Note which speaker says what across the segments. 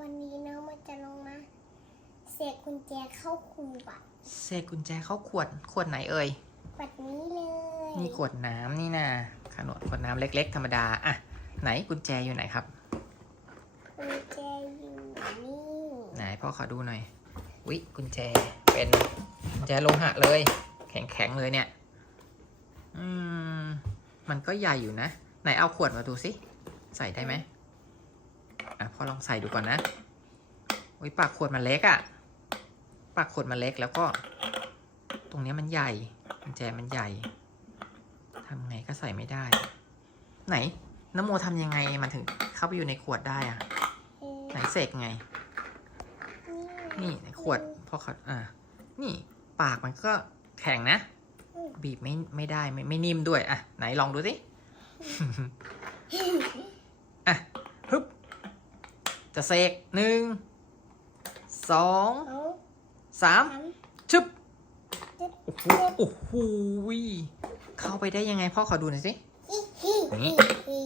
Speaker 1: วันนี้น้องมันจะลงมาเสียบกุญแจเข้าขวด
Speaker 2: เศษกุญแจเข้าขวดขวดไหนเอ่ย
Speaker 1: แบบนี้เลย
Speaker 2: นี่ขวดน้ำนี่นะขนวดขวดน้ำเล็ก ๆ ธรรมดาอะไหนกุญแจอยู่ไหนครับ
Speaker 1: กุญแจอยู่นี่
Speaker 2: ไหนพ่อขอดูหน่อยวิกุญแจเป็นกุญแจโลหะเลย แข็งๆเลยเนี่ย อืมมันก็ใหญ่อยู่นะ ไหนเอาขวดมาดูสิใส่ได้ไหม อะพ่อลองใส่ดูก่อนนะวิปากขวดมันเล็กอะ่ะ ปากขวดมันเล็กแล้วก็ ตรงนี้มันใหญ่กุญแจมันใหญ่ทำไงก็ใส่ไม่ได้ ไหนนโมทำยังไงมันถึงเข้าไปอยู่ในขวดได้อะ
Speaker 1: เอ่อ
Speaker 2: ไหนเสกไง นี่ในขวดพอเขาอ่านี่ปากมันก็แข็งนะ บีบไม่ไม่ได้ไม่ไม่นิ่มด้วยอะไหนลองดูสิ จะเสกหนึ่งสอง
Speaker 1: สอง
Speaker 2: สาม
Speaker 1: สาม
Speaker 2: ชึบโอ้โหโอ้โหยเข้าไปได้ยังไงพ่อขอดูหน่อยสิ
Speaker 1: ฮิฮิ
Speaker 2: นี่
Speaker 1: ฮิ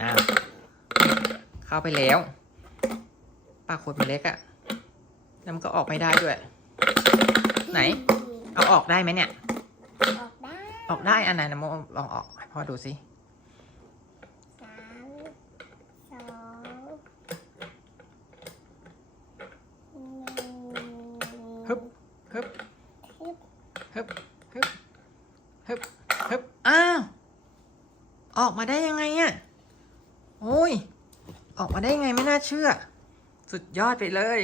Speaker 2: อ้าวเข้าไปแล้วปากขวดมันเล็กอะแล้วมันก็ออกไม่ได้ด้วย ไหน เอาออกได้ไหมเนี่ย
Speaker 1: ออกได้
Speaker 2: ออกได้อันไหนนะโมลองออกให้พ่อดูสิ
Speaker 1: สามสองหนึ่ง
Speaker 2: ฮึบฮึบ
Speaker 1: ฮึบ
Speaker 2: ฮึบฮึบฮึบอ้าว ออกมาได้ยังไงอะโอ้ย ออกมาได้ยังไงไม่น่าเชื่อ สุดยอดไปเลย